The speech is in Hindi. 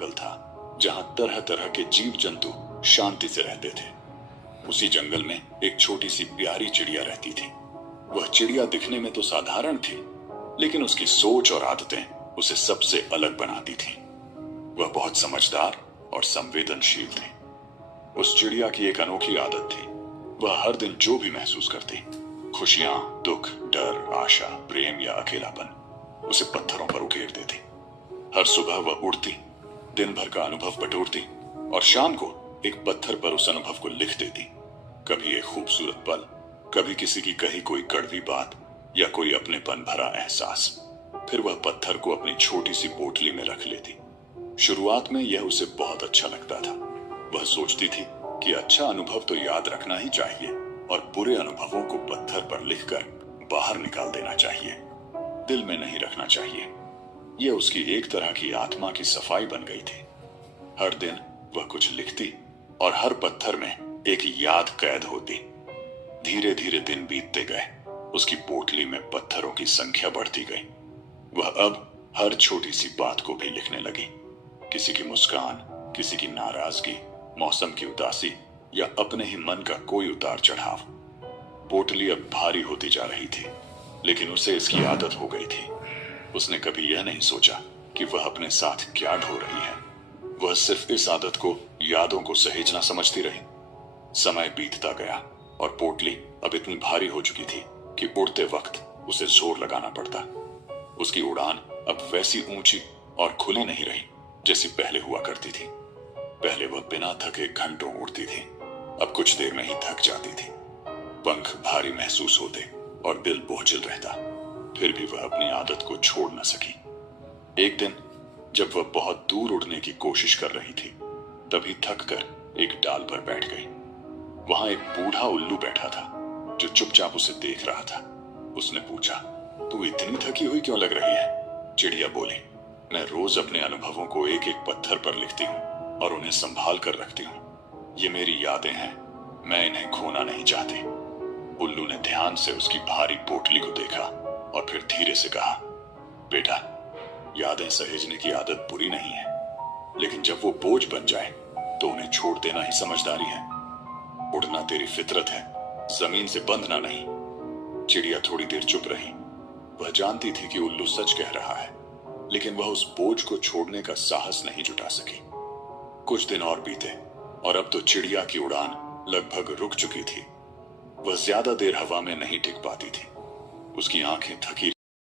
जंगल था जहां तरह तरह के जीव जंतु शांति से रहते थे। उसी जंगल में एक छोटी सी प्यारी चिड़िया रहती थी। वह चिड़िया दिखने में तो साधारण थी, लेकिन उसकी सोच और आदतें उसे सबसे अलग बनाती थीं। वह बहुत समझदार और संवेदनशील थी। उस चिड़िया की एक अनोखी आदत थी। वह हर दिन जो भी महसूस करती, खुशियां, दुख, डर, आशा, प्रेम या अकेलापन, उसे पत्थरों पर उकेर देती। हर सुबह वह उठती, दिन भर का अनुभव बटोरती और शाम को एक पत्थर पर उस अनुभव को लिख देती। कभी एक खूबसूरत पल, कभी किसी की कही कोई कड़वी बात या कोई अपनेपन भरा एहसास। फिर वह पत्थर को अपनी छोटी सी पोटली में रख लेती। शुरुआत में यह उसे बहुत अच्छा लगता था। वह सोचती थी कि अच्छा अनुभव तो याद रखना ही चाहिए और बुरे अनुभवों को पत्थर पर लिखकर बाहर निकाल देना चाहिए, दिल में नहीं रखना चाहिए। यह उसकी एक तरह की आत्मा की सफाई बन गई थी। हर दिन वह कुछ लिखती और हर पत्थर में एक याद कैद होती। धीरे धीरे दिन बीतते गए, उसकी पोटली में पत्थरों की संख्या बढ़ती गई। वह अब हर छोटी सी बात को भी लिखने लगी। किसी की मुस्कान, किसी की नाराजगी, मौसम की उदासी या अपने ही मन का कोई उतार चढ़ाव। पोटली अब भारी होती जा रही थी, लेकिन उसे इसकी आदत हो गई थी। उसने कभी यह नहीं सोचा कि वह अपने साथ क्या ढो रही है। वह सिर्फ इस आदत को, यादों को सहेजना समझती रही। समय बीतता गया और पोटली अब इतनी भारी हो चुकी थी कि उड़ते वक्त उसे जोर लगाना पड़ता। उसकी उड़ान अब वैसी ऊंची और खुली नहीं रही जैसी पहले हुआ करती थी। पहले वह बिना थके घंटों उड़ती थी, अब कुछ देर में ही थक जाती थी। पंख भारी महसूस होते और दिल बोझिल रहता। फिर भी वह अपनी आदत को छोड़ न सकी। एक दिन जब वह बहुत दूर उड़ने की कोशिश कर रही थी, तभी थक कर एक डाल पर बैठ गई। वहां एक बूढ़ा उल्लू बैठा था जो चुपचाप उसे देख रहा था। उसने पूछा, तू इतनी थकी हुई क्यों लग रही है? चिड़िया बोली, मैं रोज अपने अनुभवों को एक एक पत्थर पर लिखती हूँ और उन्हें संभाल कर रखती हूँ। ये मेरी यादें हैं, मैं इन्हें खोना नहीं चाहती। उल्लू ने ध्यान से उसकी भारी पोटली को देखा और फिर धीरे से कहा, बेटा, यादें सहेजने की आदत बुरी नहीं है, लेकिन जब वो बोझ बन जाए तो उन्हें छोड़ देना ही समझदारी है। उड़ना तेरी फितरत है, जमीन से बंधना नहीं। चिड़िया थोड़ी देर चुप रही। वह जानती थी कि उल्लू सच कह रहा है, लेकिन वह उस बोझ को छोड़ने का साहस नहीं जुटा सकी। कुछ दिन और बीते और अब तो चिड़िया की उड़ान लगभग रुक चुकी थी। वह ज्यादा देर हवा में नहीं टिक पाती थी। उसकी आंखें थकी